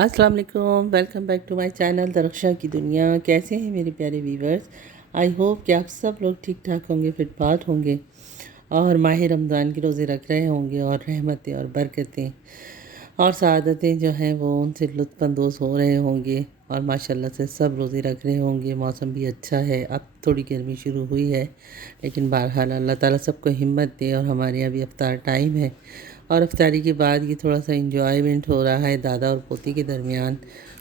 अस्सलाम वालेकुम, welcome back to my channel Darakhshan की दुनिया। कैसे हैं मेरे प्यारे व्यूवर्स? आई होप कि आप सब लोग ठीक ठाक होंगे, फिट फाट होंगे और माह रमज़ान के रोज़े रख रहे होंगे और रहमतें और बरकतें और सआदतें जो हैं वो उनसे लुत्फ़अंदोज़ हो रहे होंगे और माशाल्लाह से सब रोज़े रख रहे होंगे। मौसम भी अच्छा है, अब थोड़ी गर्मी शुरू हुई है, लेकिन बहरहाल अल्लाह ताला सबको हिम्मत दे। और हमारे यहाँ भी इफ्तार टाइम है और इफ्तारी के बाद ये थोड़ा सा इंजॉयमेंट हो रहा है दादा और पोती के दरमियान।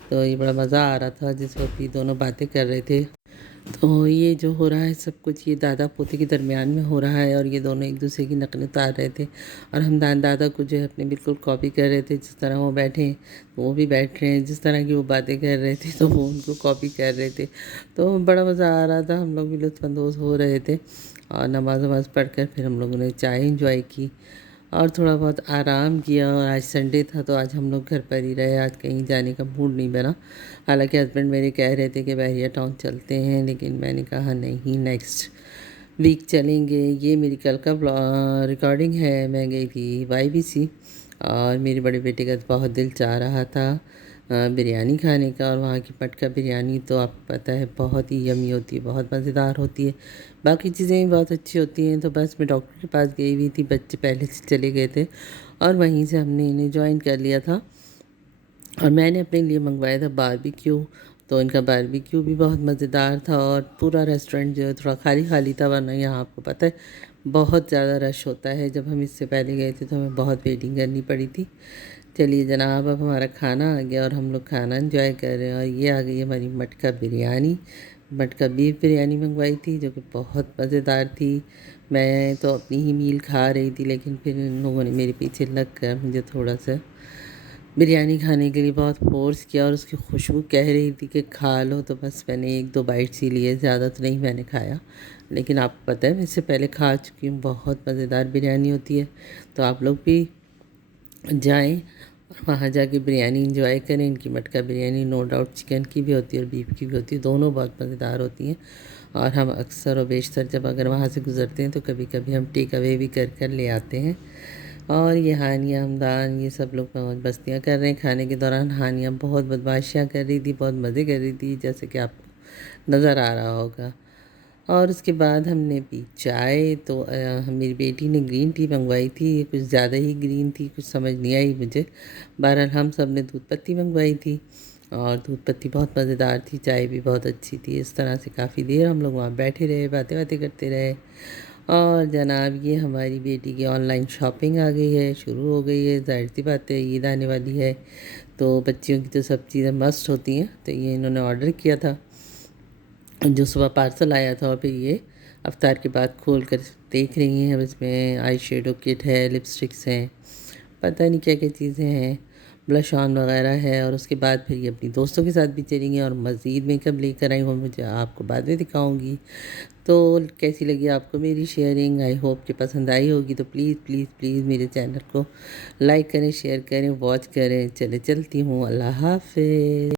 तो ये बड़ा मज़ा आ रहा था जिस वक्त ये दोनों बातें कर रहे थे। तो ये जो हो रहा है सब कुछ ये दादा पोते के दरमियान में हो रहा है और ये दोनों एक दूसरे की नकल उतार रहे थे और हम दादा को जो है अपने बिल्कुल कॉपी कर रहे थे। जिस तरह वो बैठे हैं तो वो भी बैठ रहे हैं, जिस तरह की वो बातें कर रहे थे तो वो उनको कॉपी कर रहे थे। तो बड़ा मज़ा आ रहा था, हम लोग भी लुत्फ़अंदोज़ हो रहे थे और नमाज वमाज़ पढ़ कर फिर हम लोगों ने चाय इंजॉय की और थोड़ा बहुत आराम किया। और आज संडे था तो आज हम लोग घर पर ही रहे, आज कहीं जाने का मूड नहीं बना। हालांकि हस्बैंड मेरे कह रहे थे कि बहरिया टाउन चलते हैं, लेकिन मैंने कहा नहीं, नेक्स्ट वीक चलेंगे। ये मेरी कल का रिकॉर्डिंग है। मैं गई थी YBC और मेरे बड़े बेटे का बहुत दिल चाह रहा था बिरयानी खाने का। और वहाँ की मटका बिरयानी तो आपको पता है बहुत ही यमी होती है, बहुत मज़ेदार होती है। बाकी चीज़ें भी बहुत अच्छी होती हैं। तो बस मैं डॉक्टर के पास गई हुई थी, बच्चे पहले से चले गए थे और वहीं से हमने इन्हें ज्वाइन कर लिया था। और मैंने अपने लिए मंगवाया था बारबेक्यू। तो इनका बारबेक्यू भी बहुत मज़ेदार था और पूरा रेस्टोरेंट जो है थोड़ा खाली खाली था, वरना यहाँ आपको पता है बहुत ज़्यादा रश होता है। जब हम इससे पहले गए थे तो हमें बहुत वेटिंग करनी पड़ी थी। चलिए जनाब, अब हमारा खाना आ गया और हम लोग खाना एंजॉय कर रहे हैं। और ये आ गई हमारी मटका बिरयानी, मटका बीफ बिरयानी मंगवाई थी जो कि बहुत मज़ेदार थी। मैं तो अपनी ही मील खा रही थी, लेकिन फिर इन लोगों ने मेरे पीछे लग कर मुझे थोड़ा सा बिरयानी खाने के लिए बहुत फ़ोर्स किया और उसकी खुशबू कह रही थी कि खा लो। तो बस मैंने एक दो बाइट्स ही लिए, ज़्यादा तो नहीं मैंने खाया। लेकिन आपको पता है मैं इससे पहले खा चुकी हूँ, बहुत मज़ेदार बिरयानी होती है। तो आप लोग भी जाएं और वहाँ जाके बिरयानी इंजॉय करें। इनकी मटका बिरयानी नो डाउट चिकन की भी होती है और बीफ की भी होती है, दोनों बहुत मज़ेदार होती हैं। और हम अक्सर और बेशतर जब अगर वहाँ से गुज़रते हैं तो कभी कभी हम टेक अवे भी कर कर ले आते हैं। और ये हानिया हमदान ये सब लोग मौज मस्तियाँ कर रहे हैं। खाने के दौरान हानिया बहुत बदमाशियाँ कर रही थी, बहुत मज़े कर रही थी, जैसे कि आपको नज़र आ रहा होगा। और उसके बाद हमने पी चाय। तो मेरी बेटी ने ग्रीन टी मंगवाई थी, ये कुछ ज़्यादा ही ग्रीन थी, कुछ समझ नहीं आई मुझे। बहरहाल हम सब ने दूध पत्ती मंगवाई थी और दूध पत्ती बहुत मज़ेदार थी, चाय भी बहुत अच्छी थी। इस तरह से काफ़ी देर हम लोग वहाँ बैठे रहे, बातें बातें करते रहे। और जनाब ये हमारी बेटी की ऑनलाइन शॉपिंग आ गई है, शुरू हो गई है। ज़ाहिर सी बात है ईद आने वाली है तो बच्चियों की तो सब चीज़ें मस्ट होती हैं। तो ये इन्होंने ऑर्डर किया था जो सुबह पार्सल आया था और फिर ये अफ्तार के बाद खोल कर देख रही हैं। अब इसमें आई शेडो किट है, लिपस्टिक्स हैं, पता नहीं क्या क्या चीज़ें हैं, ब्लश ऑन वगैरह है। और उसके बाद फिर ये अपनी दोस्तों के साथ भी चलेंगी और मज़ीद मेकअप लेकर आई, वो मुझे आपको बाद में दिखाऊंगी। तो कैसी लगी आपको मेरी शेयरिंग? आई होप कि पसंद आई होगी। तो प्लीज़ प्लीज़ प्लीज़ मेरे चैनल को लाइक करें, शेयर करें, वॉच करें। चले चलती हूँ, अल्लाह हाफ़िज़।